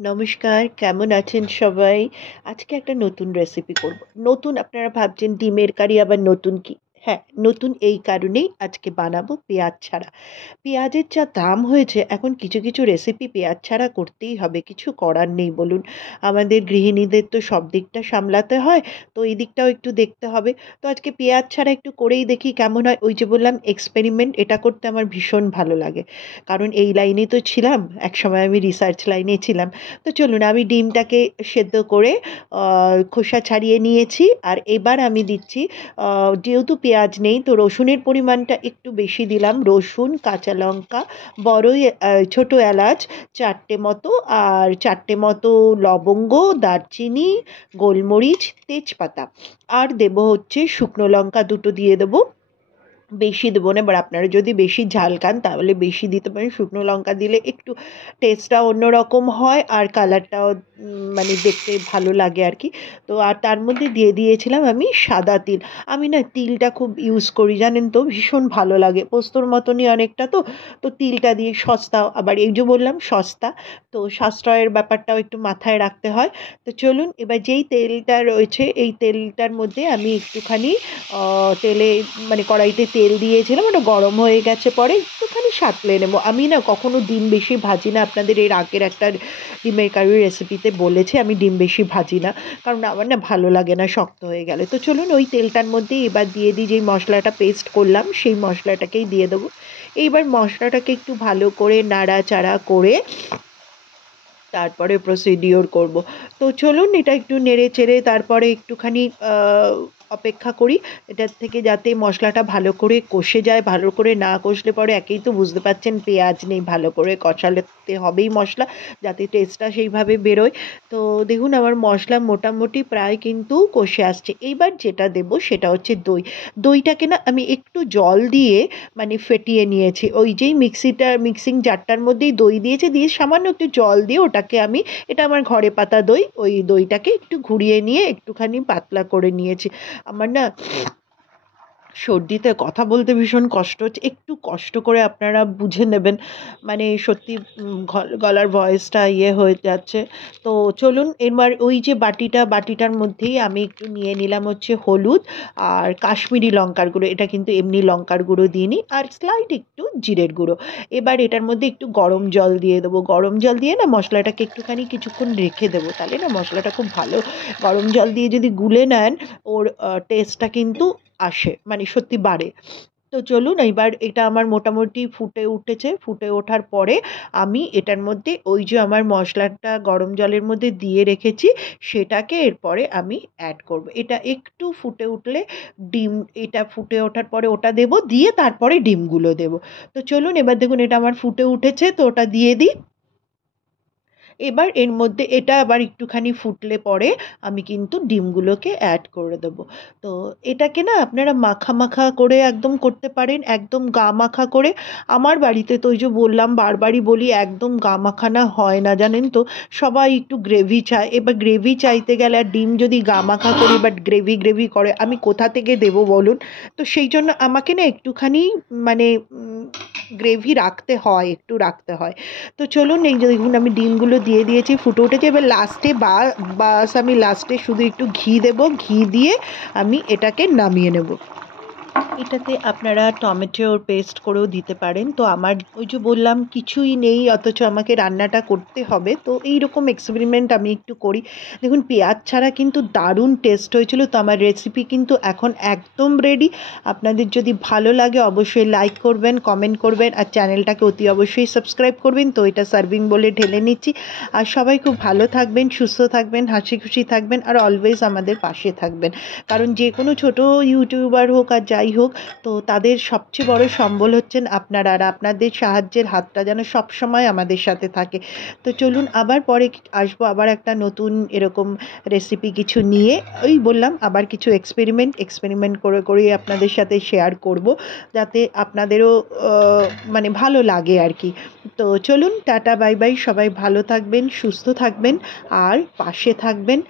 নমস্কার, কেমন আছেন সবাই? আজকে একটা নতুন রেসিপি করব। নতুন আপনারা ভাবছেন ডিমের কারি আবার নতুন কি? হ্যাঁ, নতুন এই কারণেই আজকে বানাবো পেঁয়াজ ছাড়া। পেঁয়াজের যা দাম হয়েছে এখন কিছু, কিছু রেসিপি পেঁয়াজ ছাড়া করতেই হবে। কিছু করার নেই বলুন। আমাদের গৃহিণীদের তো সব দিকটা সামলাতে হয়, তো এই দিকটাও একটু দেখতে হবে। তো আজকে পেঁয়াজ ছাড়া একটু করেই দেখি কেমন হয়। ওই যে বললাম এক্সপেরিমেন্ট এটা করতে আমার ভীষণ ভালো লাগে। কারণ এই লাইনেই তো ছিলাম। একসময় আমি রিসার্চ লাইনে ছিলাম। তো চলুন আমি ডিমটাকে সেদ্ধ করে খোসা ছাড়িয়ে নিয়েছি আর এবার আমি দিচ্ছি যেহেতু পেঁয়াজ নেই তো রসুনের পরিমাণটা একটু বেশি দিলাম রসুন কাঁচা লঙ্কা ছোট এলাচ চারটে মতো আর চারটে মতো লবঙ্গ দারচিনি গোলমরিচ তেজপাতা আর দেবো হচ্ছে শুকনো লঙ্কা দুটো দিয়ে দেবো বেশি দেবো না। এবার আপনারা যদি বেশি ঝাল খান তাহলে বেশি দিতে পারেন। শুকনো লঙ্কা দিলে একটু টেস্টটা অন্যরকম হয় আর কালারটাও মানে দেখতে ভালো লাগে আর কি। তো আর তার মধ্যে দিয়ে দিয়েছিলাম আমি সাদা তিল। আমি না তিলটা খুব ইউজ করি জানেন তো, ভীষণ ভালো লাগে। পোস্তর মতনই অনেকটা তো। তো তিলটা দিয়ে সস্তাও আবার এই যে বললাম সস্তা, তো সাশ্রয়ের ব্যাপারটাও একটু মাথায় রাখতে হয়। তো চলুন এবার যেই তেলটা রয়েছে এই তেলটার মধ্যে আমি একটুখানি তেলে মানে কড়াইতে তেল দিয়েছিলাম, ওটা গরম হয়ে গেছে পরে একটুখানি সাঁতলে নেবো। আমি না কখনো ডিম বেশি ভাজি না, আপনাদের এর আগের একটা ডিমের কারি রেসিপিতে বলেছি আমি ডিম বেশি ভাজি না, কারণ আমার না ভালো লাগে না শক্ত হয়ে গেলে। তো চলুন ওই তেলটার মধ্যে এবার দিয়ে দিই যেই মশলাটা পেস্ট করলাম সেই মশলাটাকেই দিয়ে দেবো। এইবার মশলাটাকে একটু ভালো করে নাড়াচাড়া করে তারপরে প্রসিডিওর করব। তো চলুন এটা একটু নেড়ে চেড়ে তারপরে একটুখানি অপেক্ষা করি এটার থেকে যাতে মশলাটা ভালো করে কষে যায়। ভালো করে না কষলে পরে একেই তো বুঝতে পারছেন পেঁয়াজ নেই, ভালো করে কষাতে হবেই মশলা যাতে টেস্টটা সেইভাবে বেরোয়। তো দেখুন আমার মশলা মোটামুটি প্রায় কিন্তু কষে আসছে। এইবার যেটা দেব সেটা হচ্ছে দই। দইটাকে না আমি একটু জল দিয়ে মানে ফেটিয়ে নিয়েছি। ওই যেই মিক্সিং জারটার মধ্যেই দই দিয়েছি, দিয়ে সামান্য একটু জল দিয়ে ওটাকে আমি, এটা আমার ঘরে পাতা দই, ওই দইটাকে একটু ঘুরিয়ে নিয়ে একটুখানি পাতলা করে নিয়েছি। আমার না সর্দিতে কথা বলতে ভীষণ কষ্ট হচ্ছে। একটু কষ্ট করে আপনারা বুঝে নেবেন। মানে সত্যি গলার ভয়েসটা হয়ে যাচ্ছে। তো চলুন এবার ওই যে বাটিটার মধ্যেই আমি একটু নিয়ে নিলাম হচ্ছে হলুদ আর কাশ্মীরি লঙ্কার গুঁড়ো। এটা কিন্তু এমনি লঙ্কার গুঁড়ো দিইনি, আর স্লাইট একটু জিরের গুঁড়ো। এবার এটার মধ্যে একটু গরম জল দিয়ে দেবো। গরম জল দিয়ে না মশলাটাকে একটুখানি কিছুক্ষণ রেখে দেবো, তাহলে না মশলাটা খুব ভালো গরম জল দিয়ে যদি গুলে নেন ওর টেস্টটা কিন্তু আসে, মানে সত্যি বাড়ে। তো চলুন এইবার এটা আমার মোটামুটি ফুটে উঠেছে। ফুটে ওঠার পরে আমি এটার মধ্যে ওই যে আমার মশলাটা গরম জলের মধ্যে দিয়ে রেখেছি সেটাকে এরপরে আমি অ্যাড করব। এটা একটু ফুটে উঠলে ডিম, এটা ফুটে ওঠার পরে ওটা দেব, দিয়ে তারপরে ডিমগুলো দেব। তো চলুন এবার দেখুন এটা আমার ফুটে উঠেছে তো ওটা দিয়ে দিই। এবার এর মধ্যে এটা আবার একটুখানি ফুটলে পরে আমি কিন্তু ডিমগুলোকে অ্যাড করে দেবো। তো এটাকে না আপনারা মাখা মাখা করে একদম করতে পারেন, একদম গা মাখা করে। আমার বাড়িতে তো ওই যে বললাম বারবারই বলি একদম গা মাখানা হয় না জানেন তো, সবাই একটু গ্রেভি চায়। এবার গ্রেভি চাইতে গেলে আর ডিম যদি গা মাখা করি বাট গ্রেভি গ্রেভি করে আমি কোথা থেকে দেবো বলুন। তো সেই জন্য আমাকে না একটুখানি মানে গ্রেভি রাখতে হয়, একটু রাখতে হয়। তো চলুন এই যে দেখুন আমি ডিমগুলো দিয়ে দিয়েছি, ফুটে উঠেছে। এবার লাস্টে বাস আমি লাস্টে শুধু একটু ঘি দেব, ঘি দিয়ে আমি এটাকে নামিয়ে নেব। এটাতে আপনারা টমেটোর পেস্ট করেও দিতে পারেন। তো আমার ওই যে বললাম কিছুই নেই অথচ আমাকে রান্নাটা করতে হবে, তো এই রকম এক্সপেরিমেন্ট আমি একটু করি। দেখুন পেঁয়াজ ছাড়া কিন্তু দারুণ টেস্ট হয়েছিল। তো আমার রেসিপি কিন্তু এখন একদম রেডি। আপনাদের যদি ভালো লাগে অবশ্যই লাইক করবেন, কমেন্ট করবেন আর চ্যানেলটাকে অতি অবশ্যই সাবস্ক্রাইব করবেন। তো এটা সার্ভিং বলে ঢেলে নিচ্ছি। আর সবাই খুব ভালো থাকবেন, সুস্থ থাকবেন, হাসি খুশি থাকবেন আর অলওয়েজ আমাদের পাশে থাকবেন। কারণ যে কোনো ছোট ইউটিউবার হোক আর যাই হোক, তো তাদের সবচেয়ে বড় সম্বল হচ্ছেন আপনারা, আর আপনাদের সাহায্যের হাতটা যেন সবসময় আমাদের সাথে থাকে। তো চলুন আবার পরে আসবো আবার একটা নতুন এরকম রেসিপি কিছু নিয়ে। ওই বললাম আবার কিছু এক্সপেরিমেন্ট করে করে আপনাদের সাথে শেয়ার করব, যাতে আপনাদেরও মানে ভালো লাগে আর কি। তো চলুন টাটা বাই বাই, সবাই ভালো থাকবেন, সুস্থ থাকবেন আর পাশে থাকবেন।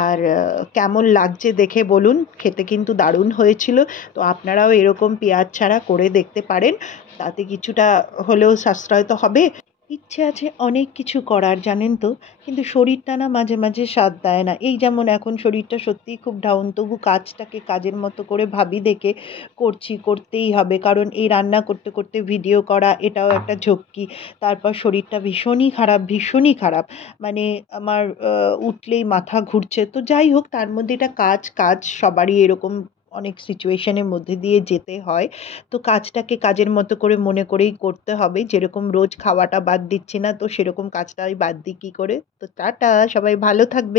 আর কেমন লাগছে দেখে বলুন, খেতে কিন্তু দারুণ হয়েছিল। তো আপনারাও এরকম পেঁয়াজ ছাড়া করে দেখতে পারেন, তাতে কিছুটা হলেও সাশ্রয় তো হবে। ইচ্ছে আছে অনেক কিছু করার জানেন তো, কিন্তু শরীরটা না মাঝে মাঝে সাথ দেয় না। এই যেমন এখন শরীরটা সত্যিই খুব ডাউন, তবু কাজটাকে কাজের মতো করে ভাবি দেখে করছি, করতেই হবে। কারণ এই রান্না করতে করতে ভিডিও করা এটাও একটা ঝক্কি। তারপর শরীরটা ভীষণই খারাপ, ভীষণই খারাপ। মানে আমার উঠলেই মাথা ঘুরছে। তো যাই হোক, তার মধ্যে এটা কাজ, কাজ সবারই এরকম অনেক সিচুয়েশনের মধ্যে দিয়ে যেতে হয়। তো কাজটাকে কাজের মতো করে মনে করেই করতে হবে। যেরকম রোজ খাওয়াটা বাদ দিচ্ছি না, তো সেরকম কাজটা আমি বাদ দিই কী করে? তো টাটা, সবাই ভালো থাকবেন।